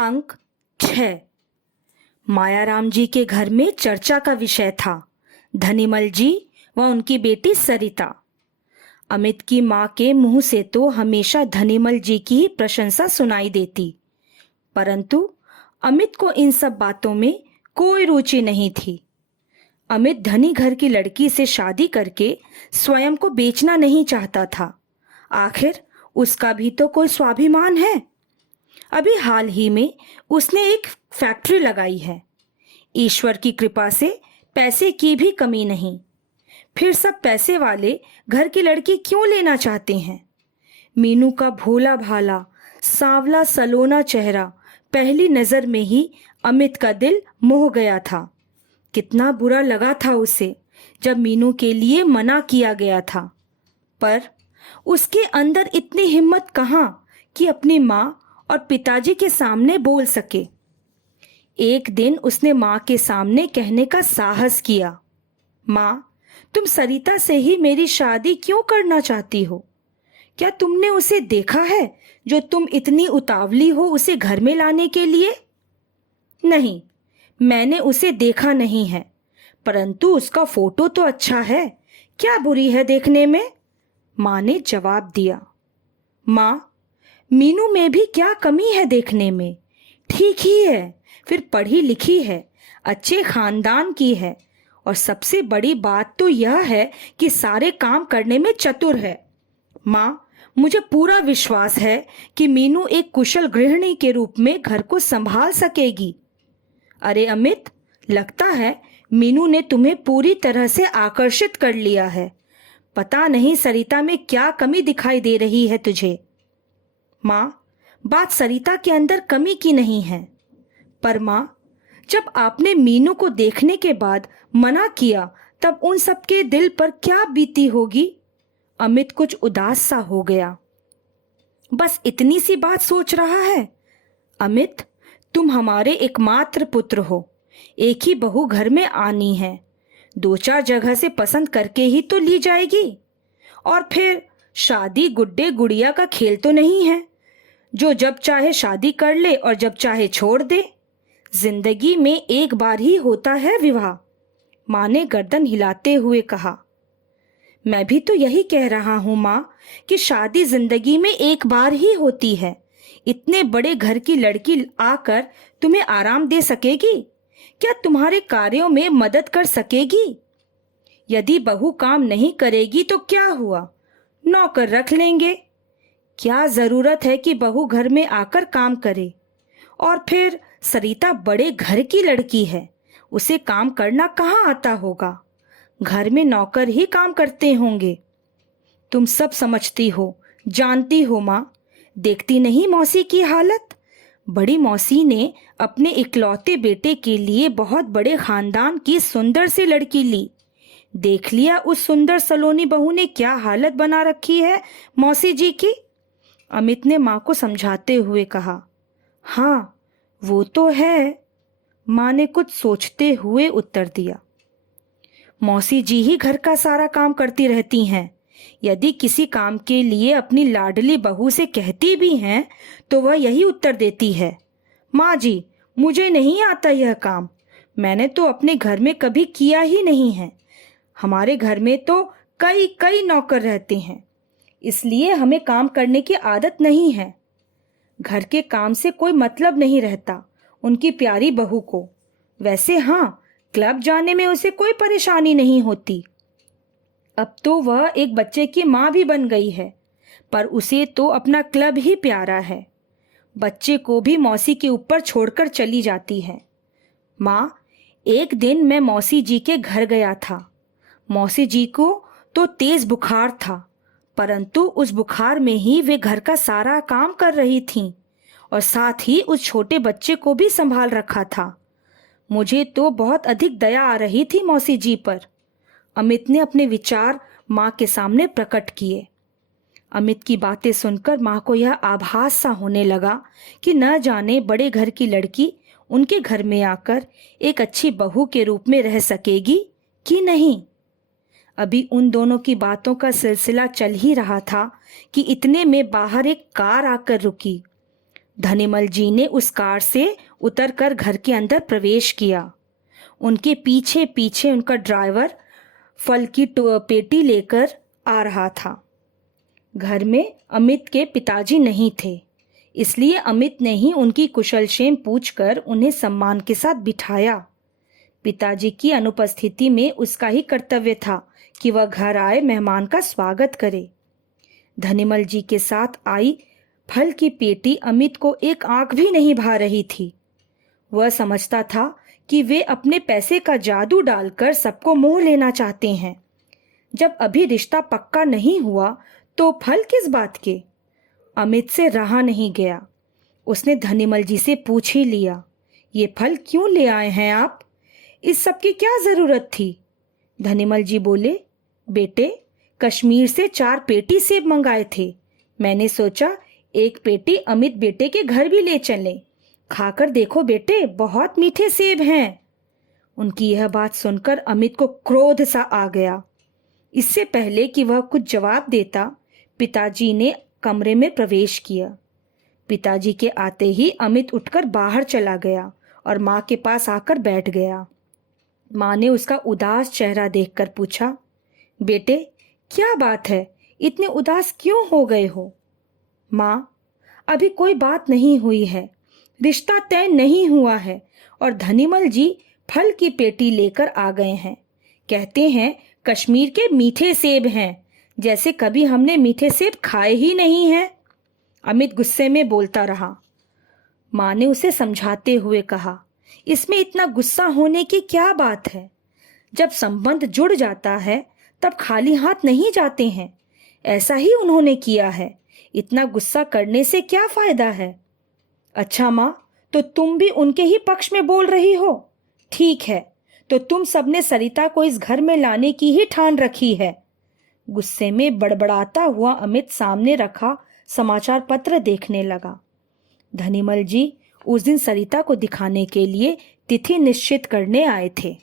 अंक 6। मायाराम जी के घर में चर्चा का विषय था धनीमल जी व उनकी बेटी सरिता। अमित की माँ के मुंह से तो हमेशा धनीमल जी की ही प्रशंसा सुनाई देती, परंतु अमित को इन सब बातों में कोई रुचि नहीं थी। अमित धनी घर की लड़की से शादी करके स्वयं को बेचना नहीं चाहता था। आखिर उसका भी तो कोई स्वाभिमान है। अभी हाल ही में उसने एक फैक्ट्री लगाई है। ईश्वर की कृपा से पैसे की भी कमी नहीं। फिर सब पैसे वाले घर की लड़की क्यों लेना चाहते हैं? मीनू का भोला भाला सांवला सलोना चेहरा पहली नजर में ही अमित का दिल मोह गया था। कितना बुरा लगा था उसे जब मीनू के लिए मना किया गया था, पर उसके अंदर इतनी हिम्मत कहाँ कि अपनी माँ और पिताजी के सामने बोल सके। एक दिन उसने माँ के सामने कहने का साहस किया, माँ, तुम सरिता से ही मेरी शादी क्यों करना चाहती हो? क्या तुमने उसे देखा है जो तुम इतनी उतावली हो उसे घर में लाने के लिए? नहीं, मैंने उसे देखा नहीं है, परंतु उसका फोटो तो अच्छा है। क्या बुरी है देखने में? माँ ने जवाब दिया। माँ, मीनू में भी क्या कमी है देखने में? ठीक ही है, फिर पढ़ी लिखी है, अच्छे खानदान की है, और सबसे बड़ी बात तो यह है कि सारे काम करने में चतुर है। माँ, मुझे पूरा विश्वास है कि मीनू एक कुशल गृहिणी के रूप में घर को संभाल सकेगी। अरे अमित, लगता है मीनू ने तुम्हें पूरी तरह से आकर्षित कर लिया है। पता नहीं सरिता में क्या कमी दिखाई दे रही है तुझे। माँ, बात सरिता के अंदर कमी की नहीं है, पर माँ, जब आपने मीनू को देखने के बाद मना किया तब उन सबके दिल पर क्या बीती होगी? अमित कुछ उदास सा हो गया। बस इतनी सी बात सोच रहा है? अमित, तुम हमारे एकमात्र पुत्र हो। एक ही बहू घर में आनी है, 2-4 जगह से पसंद करके ही तो ली जाएगी। और फिर शादी गुड्डे गुड़िया का खेल तो नहीं है जो जब चाहे शादी कर ले और जब चाहे छोड़ दे। जिंदगी में एक बार ही होता है विवाह। माँ ने गर्दन हिलाते हुए कहा। मैं भी तो यही कह रहा हूँ माँ कि शादी जिंदगी में एक बार ही होती है। इतने बड़े घर की लड़की आकर तुम्हें आराम दे सकेगी? क्या तुम्हारे कार्यों में मदद कर सकेगी? यदि बहू काम नहीं करेगी तो क्या हुआ, नौकर रख लेंगे। क्या जरूरत है कि बहू घर में आकर काम करे? और फिर सरिता बड़े घर की लड़की है, उसे काम करना कहाँ आता होगा? घर में नौकर ही काम करते होंगे। तुम सब समझती हो, जानती हो माँ। देखती नहीं मौसी की हालत? बड़ी मौसी ने अपने इकलौते बेटे के लिए बहुत बड़े खानदान की सुंदर सी लड़की ली। देख लिया उस सुंदर सलोनी बहू ने क्या हालत बना रखी है मौसी जी की? अमित ने माँ को समझाते हुए कहा। हाँ, वो तो है, माँ ने कुछ सोचते हुए उत्तर दिया। मौसी जी ही घर का सारा काम करती रहती हैं। यदि किसी काम के लिए अपनी लाडली बहू से कहती भी हैं तो वह यही उत्तर देती है, माँ जी, मुझे नहीं आता यह काम, मैंने तो अपने घर में कभी किया ही नहीं है। हमारे घर में तो कई कई नौकर रहते हैं, इसलिए हमें काम करने की आदत नहीं है। घर के काम से कोई मतलब नहीं रहता उनकी प्यारी बहू को। वैसे हाँ, क्लब जाने में उसे कोई परेशानी नहीं होती। अब तो वह एक बच्चे की माँ भी बन गई है, पर उसे तो अपना क्लब ही प्यारा है। बच्चे को भी मौसी के ऊपर छोड़कर चली जाती है। माँ, एक दिन मैं मौसी जी के घर गया था। मौसी जी को तो तेज बुखार था, परंतु उस बुखार में ही वे घर का सारा काम कर रही थीं और साथ ही उस छोटे बच्चे को भी संभाल रखा था। मुझे तो बहुत अधिक दया आ रही थी मौसी जी पर। अमित ने अपने विचार माँ के सामने प्रकट किए। अमित की बातें सुनकर माँ को यह आभास सा होने लगा कि न जाने बड़े घर की लड़की उनके घर में आकर एक अच्छी बहू के रूप में रह सकेगी कि नहीं। अभी उन दोनों की बातों का सिलसिला चल ही रहा था कि इतने में बाहर एक कार आकर रुकी। धनीमल जी ने उस कार से उतरकर घर के अंदर प्रवेश किया। उनके पीछे पीछे उनका ड्राइवर फल की पेटी लेकर आ रहा था। घर में अमित के पिताजी नहीं थे, इसलिए अमित ने ही उनकी कुशलक्षेम पूछकर उन्हें सम्मान के साथ बिठाया। पिताजी की अनुपस्थिति में उसका ही कर्तव्य था कि वह घर आए मेहमान का स्वागत करे। धनीमल जी के साथ आई फल की पेटी अमित को एक आंख भी नहीं भा रही थी। वह समझता था कि वे अपने पैसे का जादू डालकर सबको मोह लेना चाहते हैं। जब अभी रिश्ता पक्का नहीं हुआ तो फल किस बात के? अमित से रहा नहीं गया। उसने धनीमल जी से पूछ ही लिया, ये फल क्यों ले आए हैं आप? इस सब की क्या जरूरत थी? धनीमल जी बोले, बेटे, कश्मीर से 4 पेटी सेब मंगाए थे। मैंने सोचा एक पेटी अमित बेटे के घर भी ले चलें। खाकर देखो बेटे, बहुत मीठे सेब हैं। उनकी यह बात सुनकर अमित को क्रोध सा आ गया। इससे पहले कि वह कुछ जवाब देता, पिताजी ने कमरे में प्रवेश किया। पिताजी के आते ही अमित उठकर बाहर चला गया और माँ के पास आकर बैठ गया। माँ ने उसका उदास चेहरा देखकर पूछा, बेटे क्या बात है, इतने उदास क्यों हो गए हो? माँ, अभी कोई बात नहीं हुई है, रिश्ता तय नहीं हुआ है और धनीमल जी फल की पेटी लेकर आ गए हैं। कहते हैं कश्मीर के मीठे सेब हैं, जैसे कभी हमने मीठे सेब खाए ही नहीं हैं। अमित गुस्से में बोलता रहा। माँ ने उसे समझाते हुए कहा, इसमें इतना गुस्सा होने की क्या बात है? जब संबंध जुड़ जाता है तब खाली हाथ नहीं जाते हैं। ऐसा ही उन्होंने किया है, इतना गुस्सा करने से क्या फायदा है? अच्छा माँ, तो तुम भी उनके ही पक्ष में बोल रही हो? ठीक है, तो तुम सबने सरिता को इस घर में लाने की ही ठान रखी है। गुस्से में बड़बड़ाता हुआ अमित सामने रखा समाचार पत्र देखने लगा। धनीमल जी उस दिन सरिता को दिखाने के लिए तिथि निश्चित करने आए थे।